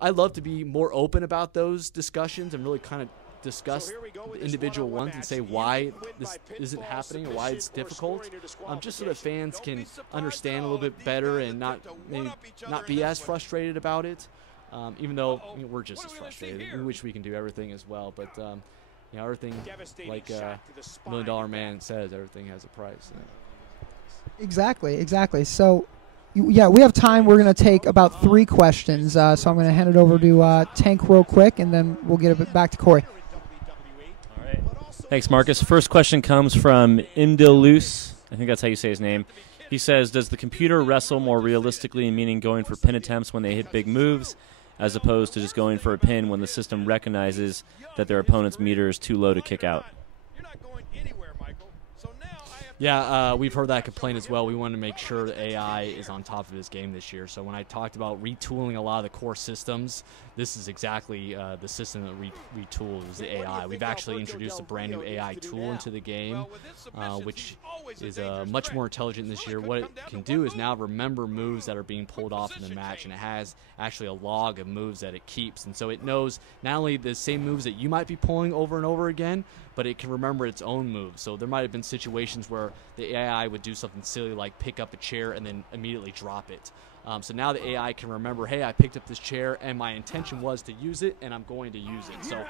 I'd love to be more open about those discussions and really kind of discuss the individual ones and say why this isn't happening or why it's difficult, just so that fans can understand a little bit better and not be as frustrated about it. Even though we're just as frustrated, we wish we can do everything as well. But everything, like $1 Million Man says, everything has a price. Exactly. So, yeah, we have time. We're going to take about 3 questions. So I'm going to hand it over to Tank real quick, and then we'll get it back to Corey. All right. Thanks, Marcus. First question comes from Imdilus. I think that's how you say his name. He says, does the computer wrestle more realistically, meaning going for pin attempts when they hit big moves, as opposed to just going for a pin when the system recognizes that their opponent's meter is too low to kick out? Yeah, we've heard that complaint as well. We want to make sure that AI is on top of his game this year. So when I talked about retooling a lot of the core systems, this is exactly the system that we retooled, is the AI. We've actually introduced a brand new AI tool into the game, which is much more intelligent this year. What it can do is now remember moves that are being pulled off in the match, and it has actually a log of moves that it keeps. And so it knows not only the same moves that you might be pulling over and over again, but it can remember its own moves. So there might have been situations where the AI would do something silly like pick up a chair and then immediately drop it. So now the AI can remember, hey, I picked up this chair and my intention was to use it and I'm going to use it. So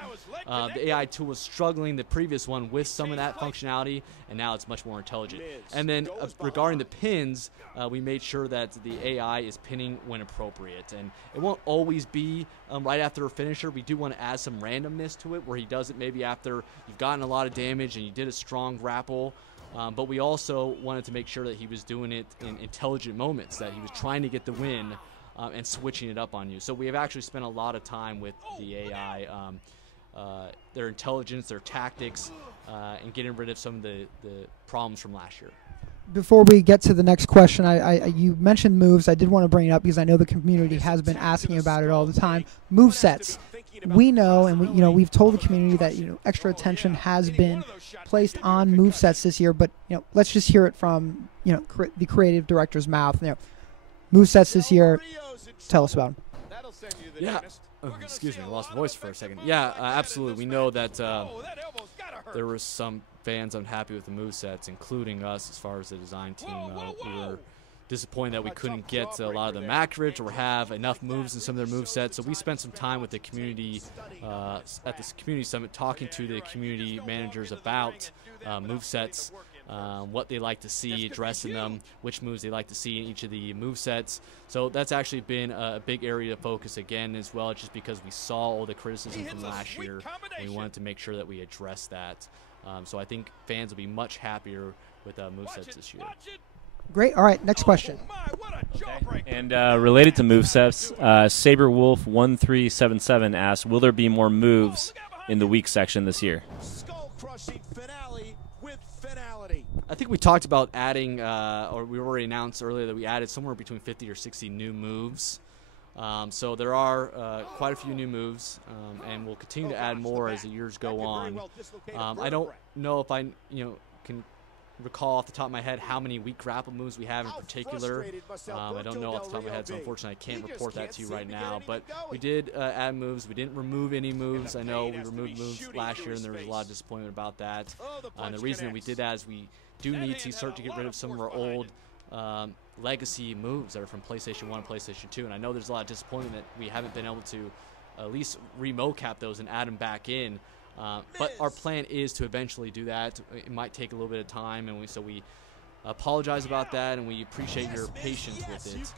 the AI tool was struggling the previous one with some of that functionality, and now it's much more intelligent. And then regarding the pins, we made sure that the AI is pinning when appropriate. And it won't always be right after a finisher. We do want to add some randomness to it where he does it maybe after you've gotten a lot of damage and you did a strong grapple. But we also wanted to make sure that he was doing it in intelligent moments, that he was trying to get the win and switching it up on you. So we have actually spent a lot of time with the AI, their intelligence, their tactics, and getting rid of some of the problems from last year. Before we get to the next question, you mentioned moves. I did want to bring it up because I know the community has been asking about it all the time. Move sets. We know, and we've told the community that extra attention has been placed on move sets this year. But let's just hear it from the creative director's mouth. Move sets this year. Tell us about them. Yeah. Oh, excuse me, I lost my voice for a second. Yeah, absolutely. We know that there were some fans unhappy with the movesets, including us as far as the design team. We were disappointed that we couldn't get a lot of them accurate or have enough moves in some of their movesets. So we spent some time with the community at this community summit talking to the community managers about movesets, what they like to see, addressing them, which moves they like to see in each of the movesets. So that's actually been a big area of focus again as well, just because we saw all the criticism from last year, and we wanted to make sure that we addressed that. So I think fans will be much happier with movesets this year. Great. All right, next question. Okay. And related to movesets, SaberWolf1377 asks, will there be more moves in the weak section this year? I think we talked about adding, or we already announced earlier that we added somewhere between 50 or 60 new moves. So there are quite a few new moves, and we'll continue to add more as the years go on. I don't know if I can recall off the top of my head how many weak grapple moves we have in particular. I don't know off the top of my head, so unfortunately I can't report that to you right now. But we did add moves. We didn't remove any moves. I know we removed moves last year, and there was a lot of disappointment about that. And the reason that we did that is we do need to start to get rid of some of our old legacy moves that are from PlayStation 1 and PlayStation 2. And I know there's a lot of disappointment that we haven't been able to at least re-mocap those and add them back in. But our plan is to eventually do that. It might take a little bit of time, and so we apologize about that, and we appreciate your patience with it,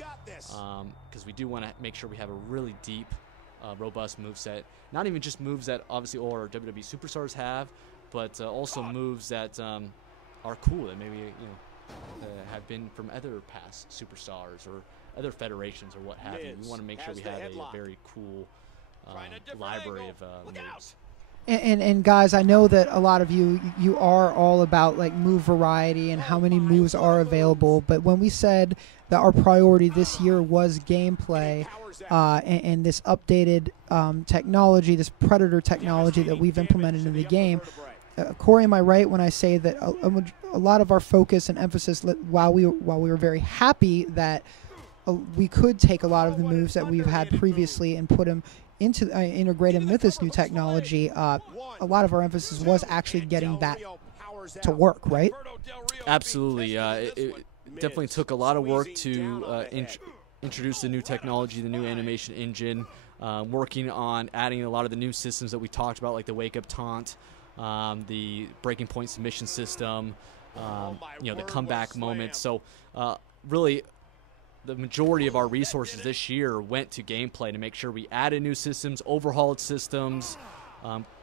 because we do want to make sure we have a really deep, robust moveset. Not even just moves that obviously all our WWE superstars have, but also moves that are cool, that maybe have been from other past superstars or other federations or what have you. We want to make sure we have a very cool library of moves. And guys, I know that a lot of you are all about like move variety and how many moves are available. But when we said that our priority this year was gameplay and this updated technology, this Predator technology that we've implemented in the game, Corey, am I right when I say that a lot of our focus and emphasis, while we were very happy that we could take a lot of the moves that we've had previously and put them into integrate them with this new technology. A lot of our emphasis was actually getting that to work, right? Absolutely. It definitely took a lot of work to introduce the new technology, the new animation engine, working on adding a lot of the new systems that we talked about, like the wake-up taunt, the breaking point submission system, the comeback moment. So really, the majority of our resources this year went to gameplay to make sure we added new systems, overhauled systems,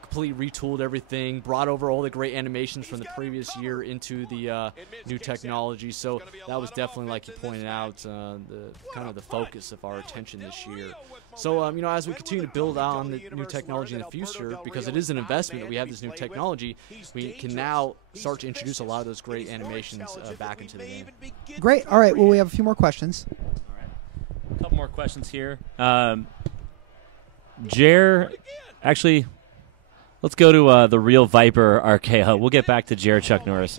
completely retooled everything, brought over all the great animations from the previous year into the new technology. So that was definitely, like you pointed out, the kind of the focus of our attention this year. So as we continue to build on the new technology in the future, because it is an investment that we have this new technology, we can now start to introduce a lot of those great animations back into the game. Great. All right. Well, we have a few more questions. All right. A couple more questions here. Jer, actually, let's go to the Real Viper RKO. We'll get back to Jer Chuck Norris.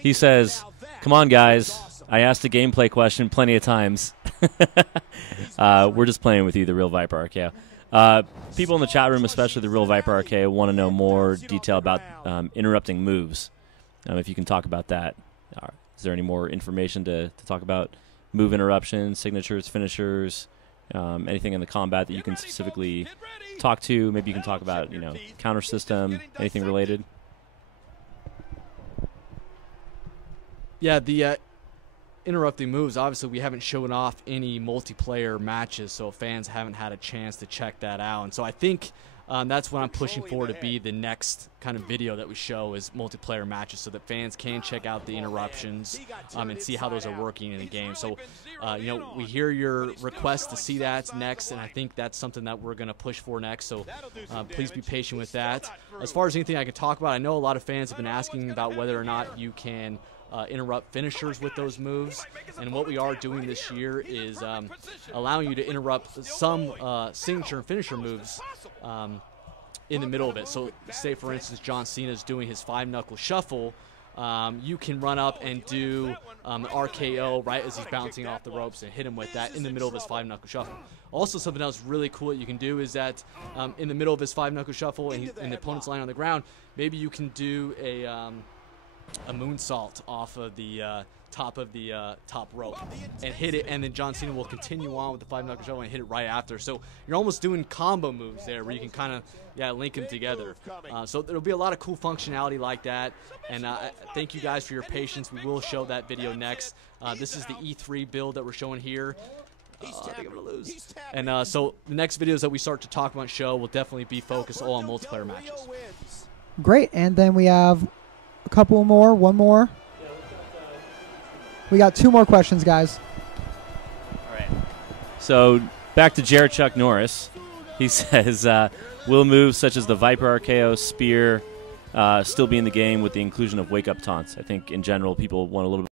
He says, come on, guys. I asked a gameplay question plenty of times. We're just playing with you, the Real Viper RKO. People in the chat room, especially the Real Viper RKO, want to know more detail about interrupting moves. If you can talk about that. Is there any more information to talk about move interruptions, signatures, finishers, anything in the combat that you can specifically talk to? Maybe you can talk about, counter system, anything related? Yeah, the interrupting moves, obviously we haven't shown off any multiplayer matches, so fans haven't had a chance to check that out. And so I think that's what I'm pushing for to be the next kind of video that we show is multiplayer matches, so that fans can check out the interruptions and see how those are working in the game. So we hear your request to see that next, and I think that's something that we're going to push for next. So please be patient with that. As far as anything I can talk about, I know a lot of fans have been asking about whether or not you can interrupt finishers with those moves, and what we are doing this year is allowing you to interrupt some signature and finisher moves in the middle of it. So say for instance John Cena is doing his 5-knuckle shuffle, you can run up and do RKO right as he's bouncing off the ropes and hit him with that in the middle of his 5-knuckle shuffle. Also, something else really cool that you can do is that in the middle of his 5-knuckle shuffle and the opponent's lying on the ground, maybe you can do a moonsault off of the top of the top rope and hit it, and then John Cena will continue on with the 5-knuckle shuffle and hit it right after. So you're almost doing combo moves there where you can kind of link them together. So there'll be a lot of cool functionality like that, and thank you guys for your patience. We will show that video next. This is the E3 build that we're showing here. I think I'm going to lose. And so the next videos that we start to talk about show will definitely be focused all on multiplayer matches. Great. And then we have a couple more, one more. We got 2 more questions, guys. All right. So back to Jared Chuck Norris. He says, will moves such as the Viper RKO, Spear still be in the game with the inclusion of wake-up taunts? I think in general people want a little bit